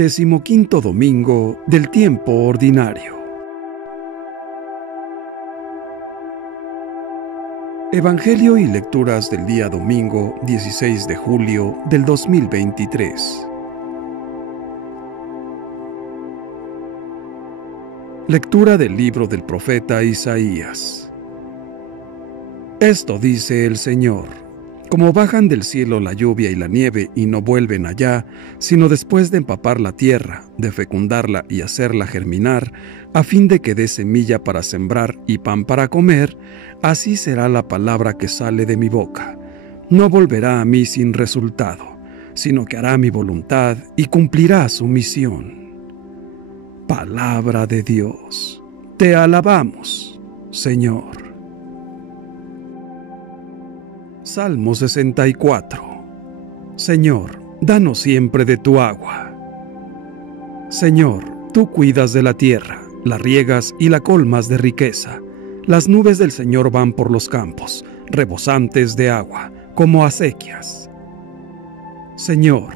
15º domingo del tiempo ordinario. Evangelio y lecturas del día domingo 16 de julio del 2023. Lectura del libro del profeta Isaías. Esto dice el Señor: como bajan del cielo la lluvia y la nieve y no vuelven allá, sino después de empapar la tierra, de fecundarla y hacerla germinar, a fin de que dé semilla para sembrar y pan para comer, así será la palabra que sale de mi boca. No volverá a mí sin resultado, sino que hará mi voluntad y cumplirá su misión. Palabra de Dios. Te alabamos, Señor. Salmo 64. Señor, danos siempre de tu agua. Señor, tú cuidas de la tierra, la riegas y la colmas de riqueza. Las nubes del Señor van por los campos, rebosantes de agua, como acequias. Señor,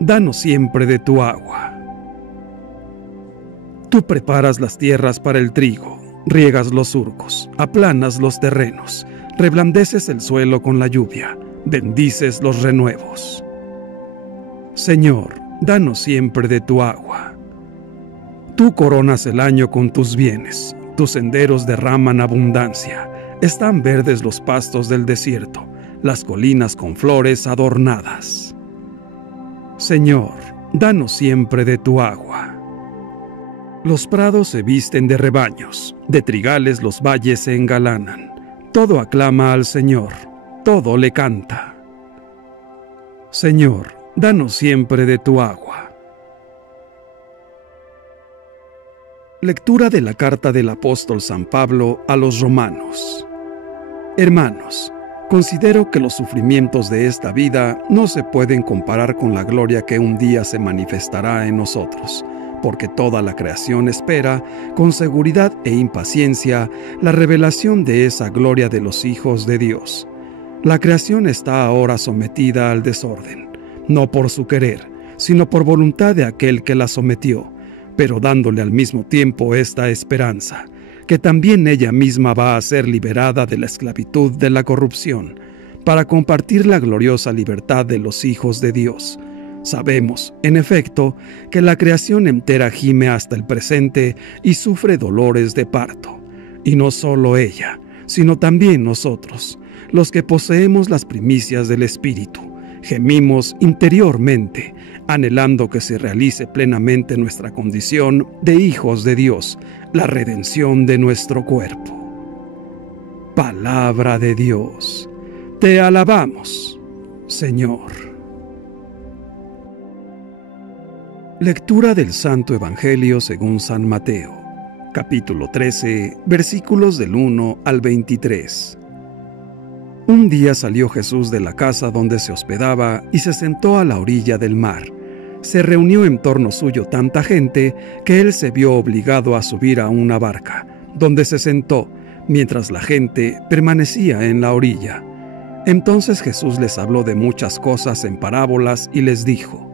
danos siempre de tu agua. Tú preparas las tierras para el trigo, riegas los surcos, aplanas los terrenos, reblandeces el suelo con la lluvia, bendices los renuevos. Señor, danos siempre de tu agua. Tú coronas el año con tus bienes, tus senderos derraman abundancia, están verdes los pastos del desierto, las colinas con flores adornadas. Señor, danos siempre de tu agua. Los prados se visten de rebaños, de trigales los valles se engalanan. Todo aclama al Señor, todo le canta. Señor, danos siempre de tu agua. Lectura de la carta del apóstol San Pablo a los romanos. Hermanos, considero que los sufrimientos de esta vida no se pueden comparar con la gloria que un día se manifestará en nosotros, porque toda la creación espera, con seguridad e impaciencia, la revelación de esa gloria de los hijos de Dios. La creación está ahora sometida al desorden, no por su querer, sino por voluntad de aquel que la sometió, pero dándole al mismo tiempo esta esperanza, que también ella misma va a ser liberada de la esclavitud de la corrupción, para compartir la gloriosa libertad de los hijos de Dios. Sabemos, en efecto, que la creación entera gime hasta el presente y sufre dolores de parto. Y no solo ella, sino también nosotros, los que poseemos las primicias del Espíritu, gemimos interiormente, anhelando que se realice plenamente nuestra condición de hijos de Dios, la redención de nuestro cuerpo. Palabra de Dios. Te alabamos, Señor. Lectura del Santo Evangelio según San Mateo, capítulo 13, versículos del 1 al 23. Un día salió Jesús de la casa donde se hospedaba y se sentó a la orilla del mar. Se reunió en torno suyo tanta gente que él se vio obligado a subir a una barca, donde se sentó, mientras la gente permanecía en la orilla. Entonces Jesús les habló de muchas cosas en parábolas y les dijo: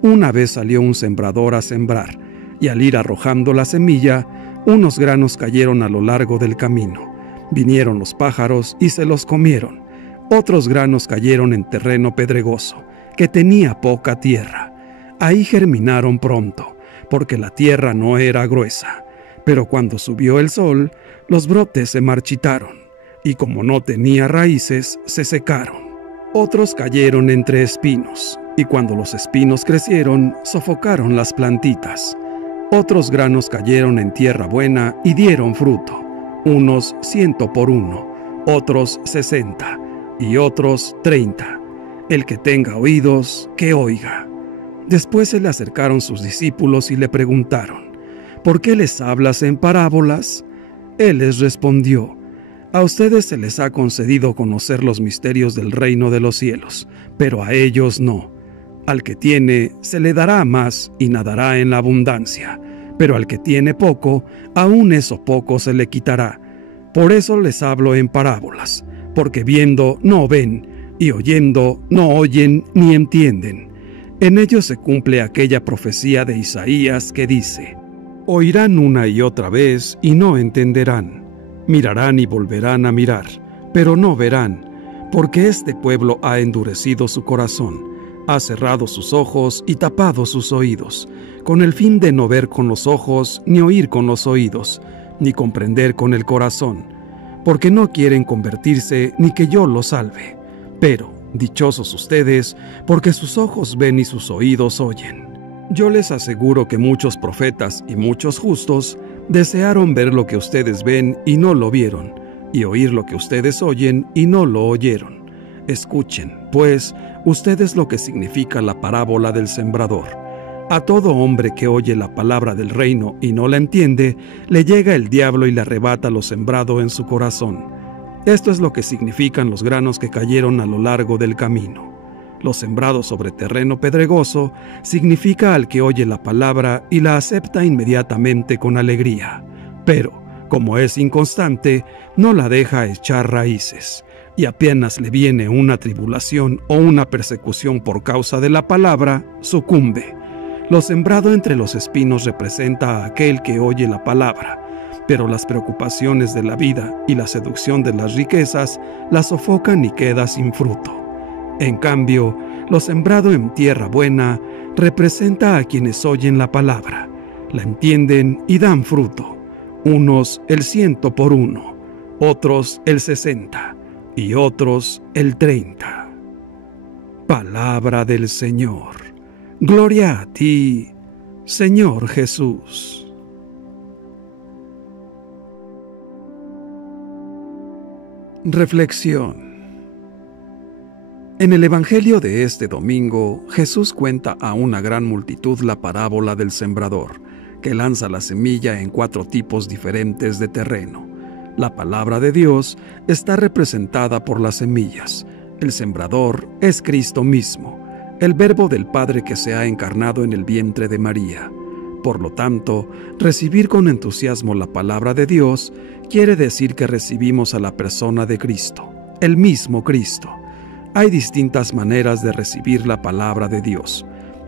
una vez salió un sembrador a sembrar, y al ir arrojando la semilla, unos granos cayeron a lo largo del camino. Vinieron los pájaros y se los comieron. Otros granos cayeron en terreno pedregoso, que tenía poca tierra. Ahí germinaron pronto, porque la tierra no era gruesa. Pero cuando subió el sol, los brotes se marchitaron, y como no tenía raíces, se secaron. Otros cayeron entre espinos, y cuando los espinos crecieron, sofocaron las plantitas. Otros granos cayeron en tierra buena y dieron fruto, unos 100 por uno, otros 60, y otros 30. El que tenga oídos, que oiga. Después se le acercaron sus discípulos y le preguntaron: ¿por qué les hablas en parábolas? Él les respondió: a ustedes se les ha concedido conocer los misterios del reino de los cielos, pero a ellos no. Al que tiene, se le dará más y nadará en la abundancia, pero al que tiene poco, aún eso poco se le quitará. Por eso les hablo en parábolas, porque viendo no ven, y oyendo no oyen ni entienden. En ellos se cumple aquella profecía de Isaías que dice: oirán una y otra vez y no entenderán, mirarán y volverán a mirar, pero no verán, porque este pueblo ha endurecido su corazón, ha cerrado sus ojos y tapado sus oídos, con el fin de no ver con los ojos, ni oír con los oídos, ni comprender con el corazón, porque no quieren convertirse ni que yo los salve. Pero, dichosos ustedes, porque sus ojos ven y sus oídos oyen. Yo les aseguro que muchos profetas y muchos justos desearon ver lo que ustedes ven y no lo vieron, y oír lo que ustedes oyen y no lo oyeron. Escuchen, pues, ustedes lo que significa la parábola del sembrador. A todo hombre que oye la palabra del reino y no la entiende, le llega el diablo y le arrebata lo sembrado en su corazón. Esto es lo que significan los granos que cayeron a lo largo del camino. Lo sembrado sobre terreno pedregoso significa al que oye la palabra y la acepta inmediatamente con alegría, pero, como es inconstante, no la deja echar raíces, y apenas le viene una tribulación o una persecución por causa de la palabra, sucumbe. Lo sembrado entre los espinos representa a aquel que oye la palabra, pero las preocupaciones de la vida y la seducción de las riquezas la sofocan y queda sin fruto. En cambio, lo sembrado en tierra buena representa a quienes oyen la palabra, la entienden y dan fruto, unos el 100 por uno, otros el 60 y otros el 30. Palabra del Señor. Gloria a ti, Señor Jesús. Reflexión. En el Evangelio de este domingo, Jesús cuenta a una gran multitud la parábola del sembrador, que lanza la semilla en 4 tipos diferentes de terreno. La palabra de Dios está representada por las semillas. El sembrador es Cristo mismo, el Verbo del Padre que se ha encarnado en el vientre de María. Por lo tanto, recibir con entusiasmo la palabra de Dios quiere decir que recibimos a la persona de Cristo, el mismo Cristo. Hay distintas maneras de recibir la palabra de Dios.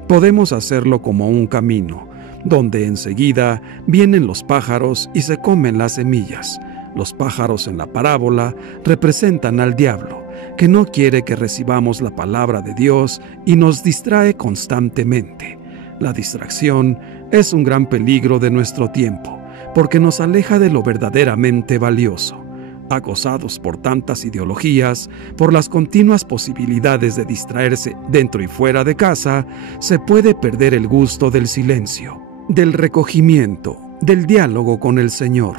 Podemos hacerlo como un camino, donde enseguida vienen los pájaros y se comen las semillas. Los pájaros en la parábola representan al diablo, que no quiere que recibamos la palabra de Dios y nos distrae constantemente. La distracción es un gran peligro de nuestro tiempo, porque nos aleja de lo verdaderamente valioso. Acosados por tantas ideologías, por las continuas posibilidades de distraerse dentro y fuera de casa, se puede perder el gusto del silencio, del recogimiento, del diálogo con el Señor,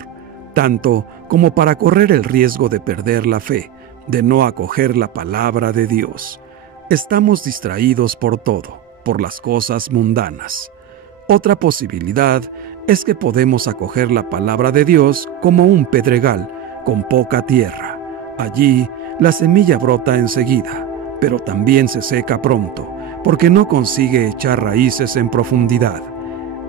tanto como para correr el riesgo de perder la fe, de no acoger la palabra de Dios. Estamos distraídos por todo, por las cosas mundanas. Otra posibilidad es que podemos acoger la palabra de Dios como un pedregal, con poca tierra. Allí la semilla brota enseguida, pero también se seca pronto, porque no consigue echar raíces en profundidad.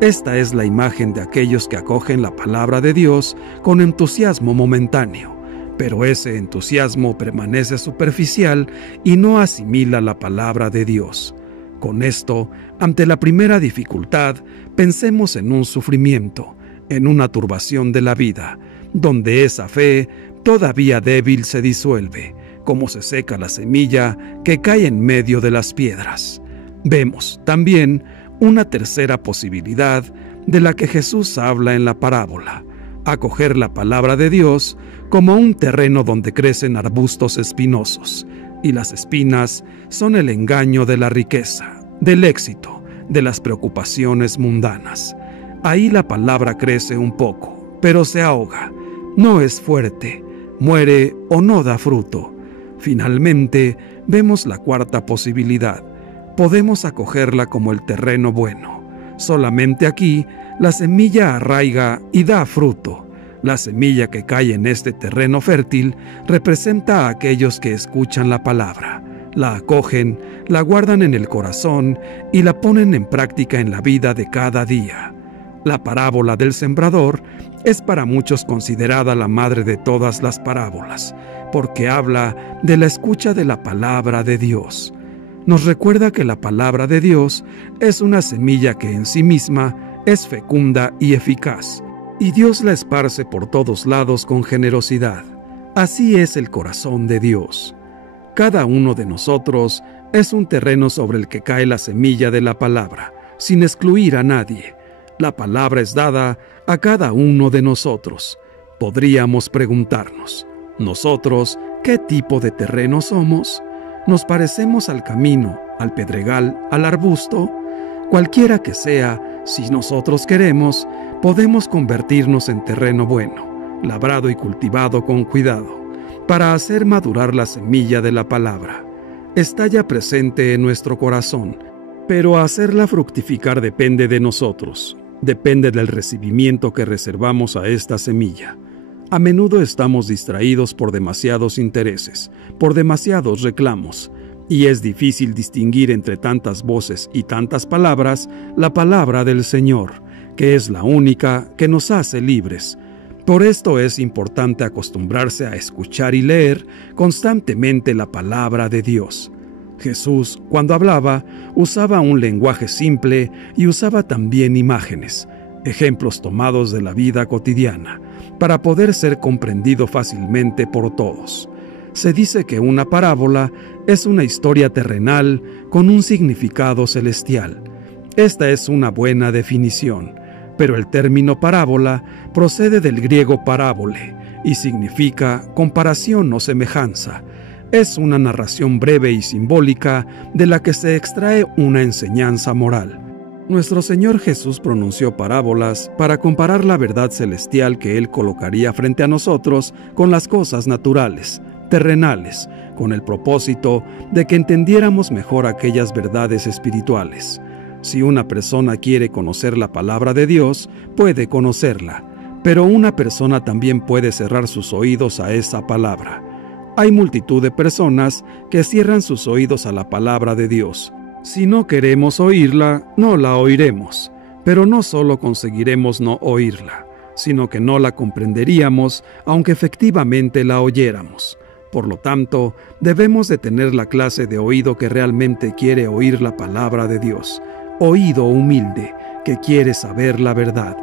Esta es la imagen de aquellos que acogen la palabra de Dios con entusiasmo momentáneo, pero ese entusiasmo permanece superficial y no asimila la palabra de Dios. Con esto, ante la primera dificultad, pensemos en un sufrimiento, en una turbación de la vida, donde esa fe, todavía débil, se disuelve, como se seca la semilla que cae en medio de las piedras. Vemos también una tercera posibilidad de la que Jesús habla en la parábola: acoger la palabra de Dios como un terreno donde crecen arbustos espinosos, y las espinas son el engaño de la riqueza, del éxito, de las preocupaciones mundanas. Ahí la palabra crece un poco, pero se ahoga. No es fuerte, muere o no da fruto. Finalmente, vemos la cuarta posibilidad. Podemos acogerla como el terreno bueno. Solamente aquí, la semilla arraiga y da fruto. La semilla que cae en este terreno fértil representa a aquellos que escuchan la palabra, la acogen, la guardan en el corazón y la ponen en práctica en la vida de cada día. La parábola del sembrador es para muchos considerada la madre de todas las parábolas, porque habla de la escucha de la palabra de Dios. nos recuerda que la palabra de Dios es una semilla que en sí misma es fecunda y eficaz, y Dios la esparce por todos lados con generosidad. Así es el corazón de Dios. Cada uno de nosotros es un terreno sobre el que cae la semilla de la palabra, sin excluir a nadie. La palabra es dada a cada uno de nosotros. Podríamos preguntarnos, ¿nosotros qué tipo de terreno somos? ¿Nos parecemos al camino, al pedregal, al arbusto? Cualquiera que sea, si nosotros queremos, podemos convertirnos en terreno bueno, labrado y cultivado con cuidado, para hacer madurar la semilla de la palabra. Está ya presente en nuestro corazón, pero hacerla fructificar depende de nosotros, depende del recibimiento que reservamos a esta semilla. A menudo estamos distraídos por demasiados intereses, por demasiados reclamos, y es difícil distinguir entre tantas voces y tantas palabras la palabra del Señor, que es la única que nos hace libres. Por esto es importante acostumbrarse a escuchar y leer constantemente la palabra de Dios. Jesús, cuando hablaba, usaba un lenguaje simple y usaba también imágenes, ejemplos tomados de la vida cotidiana, para poder ser comprendido fácilmente por todos. Se dice que una parábola es una historia terrenal con un significado celestial. Esta es una buena definición, pero el término parábola procede del griego parábole y significa comparación o semejanza. Es una narración breve y simbólica de la que se extrae una enseñanza moral. Nuestro Señor Jesús pronunció parábolas para comparar la verdad celestial que Él colocaría frente a nosotros con las cosas naturales, terrenales, con el propósito de que entendiéramos mejor aquellas verdades espirituales. Si una persona quiere conocer la palabra de Dios, puede conocerla, pero una persona también puede cerrar sus oídos a esa palabra. Hay multitud de personas que cierran sus oídos a la palabra de Dios. Si no queremos oírla, no la oiremos, pero no solo conseguiremos no oírla, sino que no la comprenderíamos aunque efectivamente la oyéramos. Por lo tanto, debemos de tener la clase de oído que realmente quiere oír la palabra de Dios, oído humilde que quiere saber la verdad.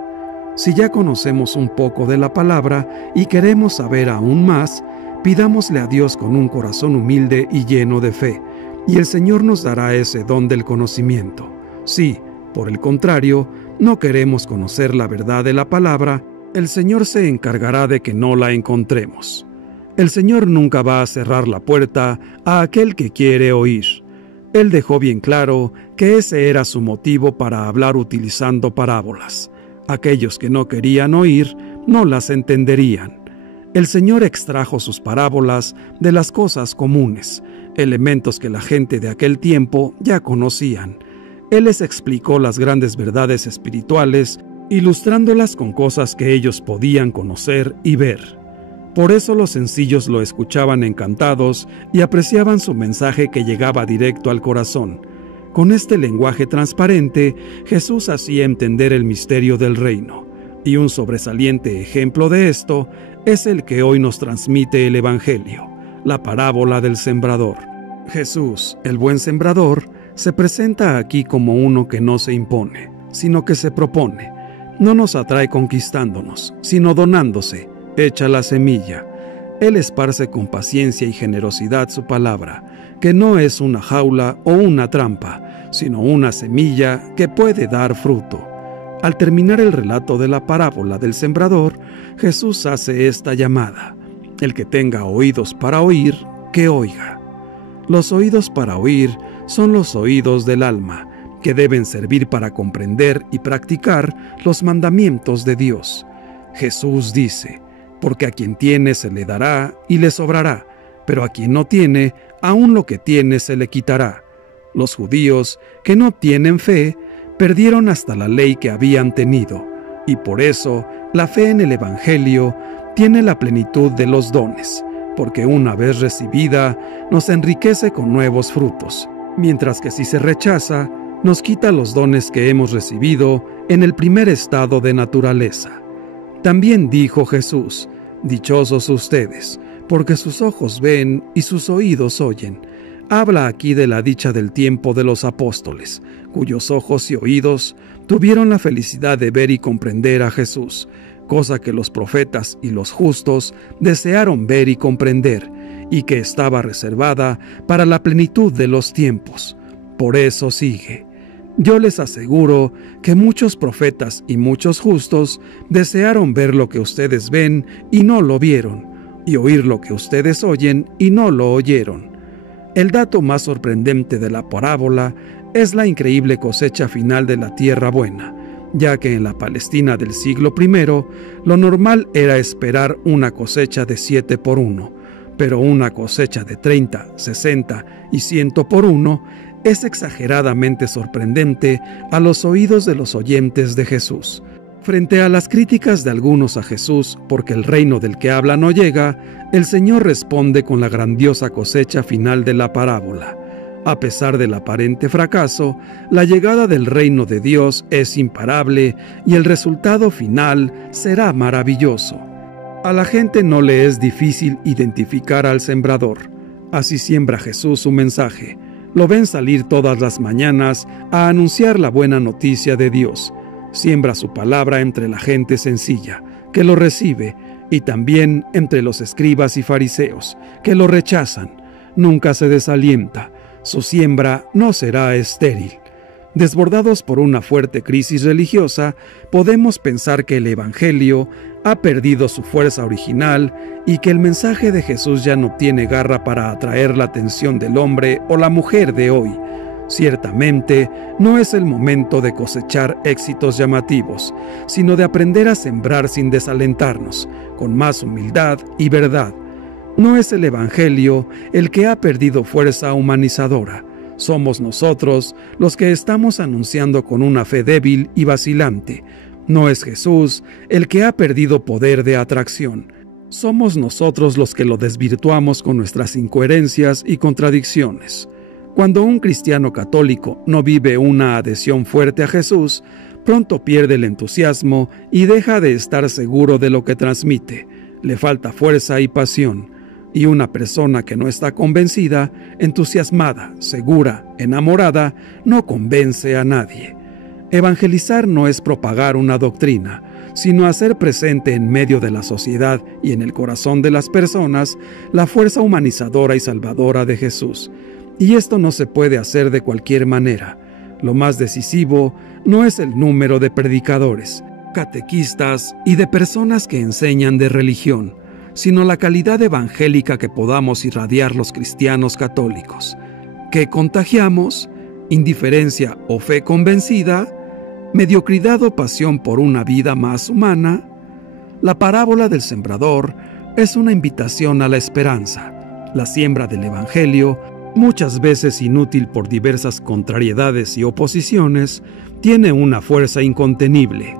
Si ya conocemos un poco de la palabra y queremos saber aún más, pidámosle a Dios con un corazón humilde y lleno de fe, y el Señor nos dará ese don del conocimiento. Si, por el contrario, no queremos conocer la verdad de la palabra, el Señor se encargará de que no la encontremos. El Señor nunca va a cerrar la puerta a aquel que quiere oír. Él dejó bien claro que ese era su motivo para hablar utilizando parábolas. Aquellos que no querían oír no las entenderían. El Señor extrajo sus parábolas de las cosas comunes, elementos que la gente de aquel tiempo ya conocían. Él les explicó las grandes verdades espirituales, ilustrándolas con cosas que ellos podían conocer y ver. Por eso los sencillos lo escuchaban encantados y apreciaban su mensaje que llegaba directo al corazón. Con este lenguaje transparente, Jesús hacía entender el misterio del reino, y un sobresaliente ejemplo de esto es el que hoy nos transmite el Evangelio, la parábola del sembrador. Jesús, el buen sembrador, se presenta aquí como uno que no se impone, sino que se propone. No nos atrae conquistándonos, sino donándose. Echa la semilla. Él esparce con paciencia y generosidad su palabra, que no es una jaula o una trampa, sino una semilla que puede dar fruto. Al terminar el relato de la parábola del sembrador, Jesús hace esta llamada: el que tenga oídos para oír, que oiga. Los oídos para oír son los oídos del alma, que deben servir para comprender y practicar los mandamientos de Dios. Jesús dice: porque a quien tiene se le dará y le sobrará, pero a quien no tiene, aun lo que tiene se le quitará. Los judíos, que no tienen fe, perdieron hasta la ley que habían tenido, y por eso la fe en el Evangelio tiene la plenitud de los dones, porque una vez recibida nos enriquece con nuevos frutos, mientras que si se rechaza, nos quita los dones que hemos recibido en el primer estado de naturaleza. También dijo Jesús: dichosos ustedes, porque sus ojos ven y sus oídos oyen. habla aquí de la dicha del tiempo de los apóstoles, cuyos ojos y oídos tuvieron la felicidad de ver y comprender a Jesús, cosa que los profetas y los justos desearon ver y comprender, y que estaba reservada para la plenitud de los tiempos. Por eso sigue. Yo les aseguro que muchos profetas y muchos justos desearon ver lo que ustedes ven y no lo vieron, y oír lo que ustedes oyen y no lo oyeron. El dato más sorprendente de la parábola es la increíble cosecha final de la tierra buena, ya que en la Palestina del siglo I, lo normal era esperar una cosecha de 7 por 1, pero una cosecha de 30, 60 y 100 por 1 es exageradamente sorprendente a los oídos de los oyentes de Jesús. Frente a las críticas de algunos a Jesús porque el reino del que habla no llega, el Señor responde con la grandiosa cosecha final de la parábola. A pesar del aparente fracaso, la llegada del reino de Dios es imparable y el resultado final será maravilloso. A la gente no le es difícil identificar al sembrador. Así siembra Jesús su mensaje. Lo ven salir todas las mañanas a anunciar la buena noticia de Dios. Siembra su palabra entre la gente sencilla, que lo recibe, y también entre los escribas y fariseos, que lo rechazan. Nunca se desalienta. Su siembra no será estéril. Desbordados por una fuerte crisis religiosa, podemos pensar que el Evangelio ha perdido su fuerza original y que el mensaje de Jesús ya no tiene garra para atraer la atención del hombre o la mujer de hoy. Ciertamente, no es el momento de cosechar éxitos llamativos, sino de aprender a sembrar sin desalentarnos, con más humildad y verdad. No es el Evangelio el que ha perdido fuerza humanizadora. Somos nosotros los que estamos anunciando con una fe débil y vacilante. No es Jesús el que ha perdido poder de atracción. Somos nosotros los que lo desvirtuamos con nuestras incoherencias y contradicciones. Cuando un cristiano católico no vive una adhesión fuerte a Jesús, pronto pierde el entusiasmo y deja de estar seguro de lo que transmite. Le falta fuerza y pasión. Y una persona que no está convencida, entusiasmada, segura, enamorada, no convence a nadie. Evangelizar no es propagar una doctrina, sino hacer presente en medio de la sociedad y en el corazón de las personas la fuerza humanizadora y salvadora de Jesús. Y esto no se puede hacer de cualquier manera. Lo más decisivo no es el número de predicadores, catequistas y de personas que enseñan de religión, sino la calidad evangélica que podamos irradiar los cristianos católicos. ¿Qué contagiamos? ¿Indiferencia o fe convencida? ¿Mediocridad o pasión por una vida más humana? La parábola del sembrador es una invitación a la esperanza. La siembra del Evangelio, muchas veces inútil por diversas contrariedades y oposiciones, tiene una fuerza incontenible.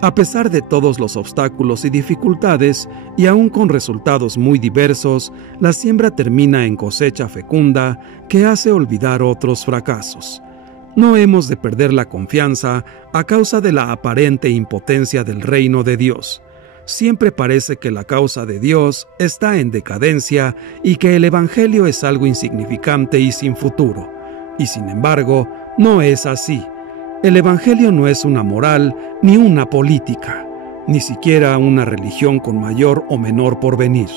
A pesar de todos los obstáculos y dificultades, y aún con resultados muy diversos, la siembra termina en cosecha fecunda que hace olvidar otros fracasos. No hemos de perder la confianza a causa de la aparente impotencia del reino de Dios. Siempre parece que la causa de Dios está en decadencia y que el Evangelio es algo insignificante y sin futuro. Y sin embargo, no es así. El Evangelio no es una moral ni una política, ni siquiera una religión con mayor o menor porvenir.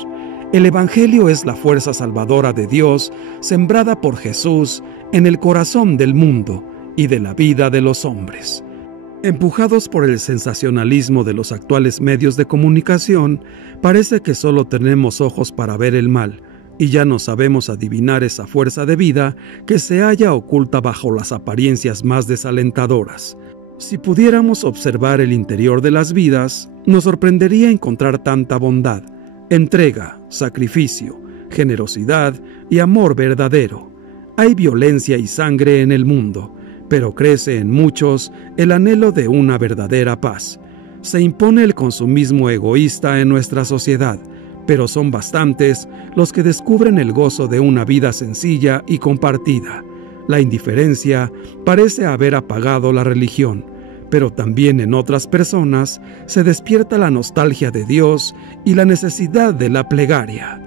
El Evangelio es la fuerza salvadora de Dios, sembrada por Jesús en el corazón del mundo y de la vida de los hombres. Empujados por el sensacionalismo de los actuales medios de comunicación, parece que solo tenemos ojos para ver el mal, y ya no sabemos adivinar esa fuerza de vida que se halla oculta bajo las apariencias más desalentadoras. Si pudiéramos observar el interior de las vidas, nos sorprendería encontrar tanta bondad, entrega, sacrificio, generosidad y amor verdadero. Hay violencia y sangre en el mundo, pero crece en muchos el anhelo de una verdadera paz. Se impone el consumismo egoísta en nuestra sociedad, pero son bastantes los que descubren el gozo de una vida sencilla y compartida. La indiferencia parece haber apagado la religión, pero también en otras personas se despierta la nostalgia de Dios y la necesidad de la plegaria.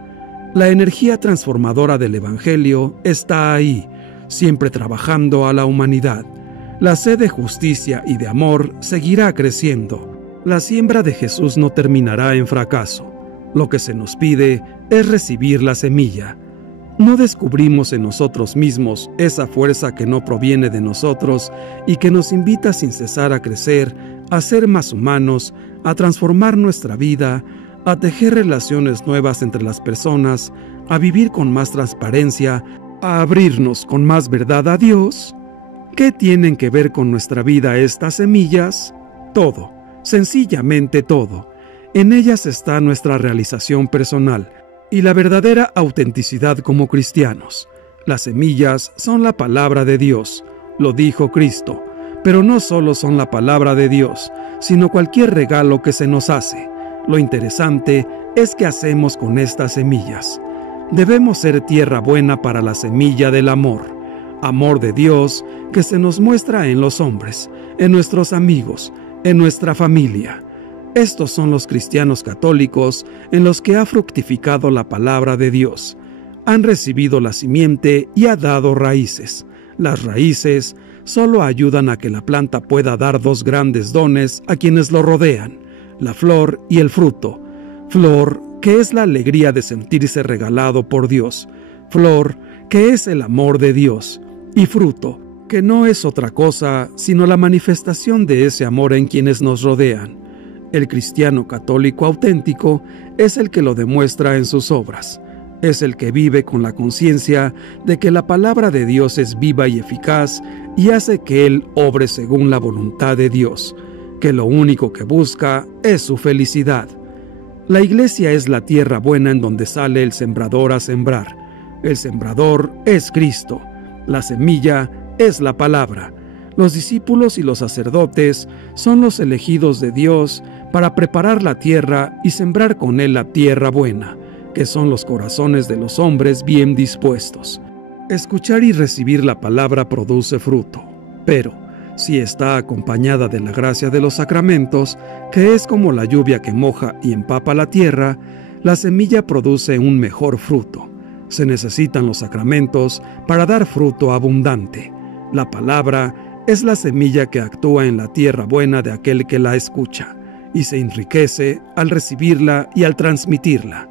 La energía transformadora del Evangelio está ahí, siempre trabajando a la humanidad. La sed de justicia y de amor seguirá creciendo. La siembra de Jesús no terminará en fracaso. Lo que se nos pide es recibir la semilla. No descubrimos en nosotros mismos esa fuerza que no proviene de nosotros y que nos invita sin cesar a crecer, a ser más humanos, a transformar nuestra vida, a tejer relaciones nuevas entre las personas, a vivir con más transparencia, a abrirnos con más verdad a Dios. ¿Qué tienen que ver con nuestra vida estas semillas? Todo, sencillamente todo. En ellas está nuestra realización personal y la verdadera autenticidad como cristianos. Las semillas son la palabra de Dios, lo dijo Cristo, pero no solo son la palabra de Dios, sino cualquier regalo que se nos hace. Lo interesante es qué hacemos con estas semillas. Debemos ser tierra buena para la semilla del amor. Amor de Dios que se nos muestra en los hombres, en nuestros amigos, en nuestra familia. Estos son los cristianos católicos en los que ha fructificado la palabra de Dios. Han recibido la simiente y ha dado raíces. Las raíces solo ayudan a que la planta pueda dar dos grandes dones a quienes lo rodean, la flor y el fruto. Flor, que es la alegría de sentirse regalado por Dios. Flor, que es el amor de Dios. Y fruto, que no es otra cosa sino la manifestación de ese amor en quienes nos rodean. El cristiano católico auténtico es el que lo demuestra en sus obras. Es el que vive con la conciencia de que la palabra de Dios es viva y eficaz y hace que él obre según la voluntad de Dios, que lo único que busca es su felicidad. La iglesia es la tierra buena en donde sale el sembrador a sembrar. El sembrador es Cristo. La semilla es la palabra. Los discípulos y los sacerdotes son los elegidos de Dios para preparar la tierra y sembrar con él la tierra buena, que son los corazones de los hombres bien dispuestos. Escuchar y recibir la palabra produce fruto, pero si está acompañada de la gracia de los sacramentos, que es como la lluvia que moja y empapa la tierra, la semilla produce un mejor fruto. Se necesitan los sacramentos para dar fruto abundante. La palabra es la semilla que actúa en la tierra buena de aquel que la escucha, y se enriquece al recibirla y al transmitirla.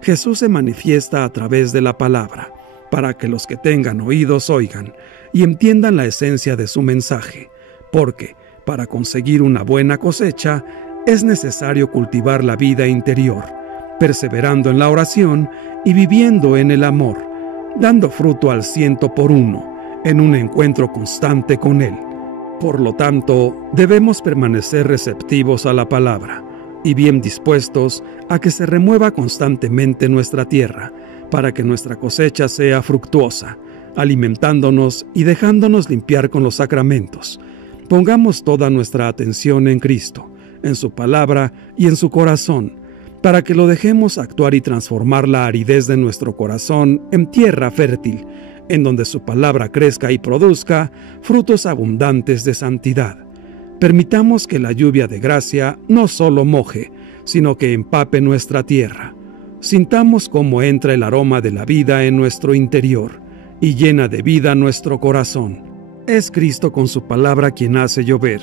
Jesús se manifiesta a través de la palabra, para que los que tengan oídos oigan y entiendan la esencia de su mensaje, porque para conseguir una buena cosecha es necesario cultivar la vida interior, perseverando en la oración y viviendo en el amor, dando fruto al 100%, en un encuentro constante con Él. Por lo tanto, debemos permanecer receptivos a la palabra y bien dispuestos a que se remueva constantemente nuestra tierra, para que nuestra cosecha sea fructuosa, alimentándonos y dejándonos limpiar con los sacramentos. Pongamos toda nuestra atención en Cristo, en su palabra y en su corazón, para que lo dejemos actuar y transformar la aridez de nuestro corazón en tierra fértil, en donde su palabra crezca y produzca frutos abundantes de santidad. Permitamos que la lluvia de gracia no solo moje, sino que empape nuestra tierra. Sintamos cómo entra el aroma de la vida en nuestro interior y llena de vida nuestro corazón. Es Cristo con su palabra quien hace llover.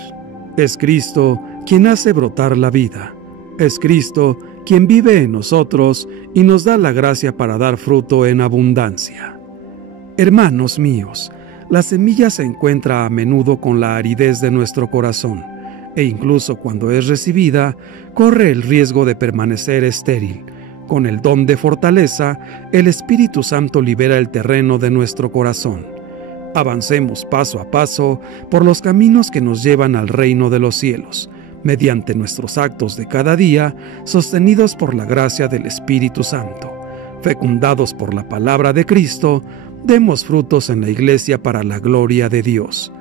Es Cristo quien hace brotar la vida. Es Cristo quien vive en nosotros y nos da la gracia para dar fruto en abundancia. Hermanos míos, la semilla se encuentra a menudo con la aridez de nuestro corazón, e incluso cuando es recibida, corre el riesgo de permanecer estéril. Con el don de fortaleza, el Espíritu Santo libera el terreno de nuestro corazón. Avancemos paso a paso por los caminos que nos llevan al reino de los cielos, mediante nuestros actos de cada día, sostenidos por la gracia del Espíritu Santo. Fecundados por la palabra de Cristo, demos frutos en la Iglesia para la gloria de Dios.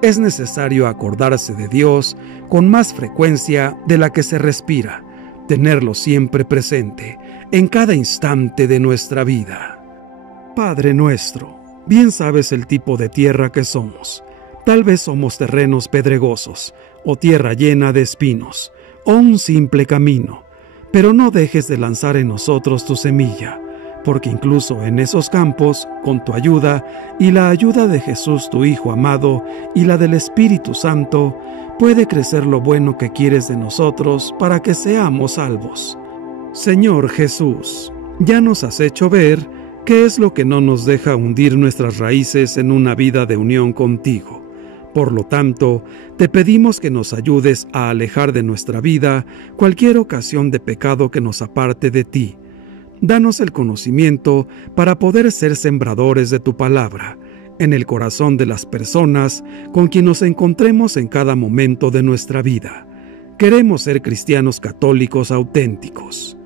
Es necesario acordarse de Dios con más frecuencia de la que se respira, tenerlo siempre presente, en cada instante de nuestra vida. Padre nuestro, bien sabes el tipo de tierra que somos. Tal vez somos terrenos pedregosos, o tierra llena de espinos, o un simple camino, pero no dejes de lanzar en nosotros tu semilla, porque incluso en esos campos, con tu ayuda y la ayuda de Jesús tu Hijo amado y la del Espíritu Santo, puede crecer lo bueno que quieres de nosotros para que seamos salvos. Señor Jesús, ya nos has hecho ver qué es lo que no nos deja hundir nuestras raíces en una vida de unión contigo. Por lo tanto, te pedimos que nos ayudes a alejar de nuestra vida cualquier ocasión de pecado que nos aparte de ti. Danos el conocimiento para poder ser sembradores de tu palabra en el corazón de las personas con quien nos encontremos en cada momento de nuestra vida. Queremos ser cristianos católicos auténticos.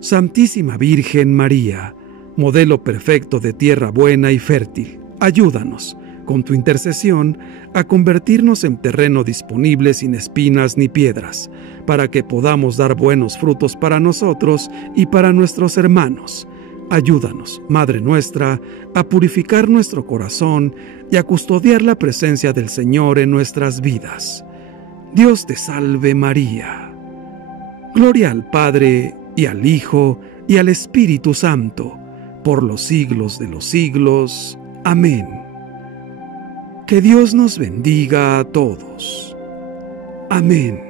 Santísima Virgen María, modelo perfecto de tierra buena y fértil, ayúdanos, con tu intercesión, a convertirnos en terreno disponible sin espinas ni piedras, para que podamos dar buenos frutos para nosotros y para nuestros hermanos. Ayúdanos, Madre nuestra, a purificar nuestro corazón y a custodiar la presencia del Señor en nuestras vidas. Dios te salve María. Gloria al Padre, y al Hijo, y al Espíritu Santo, por los siglos de los siglos. Amén. Que Dios nos bendiga a todos. Amén.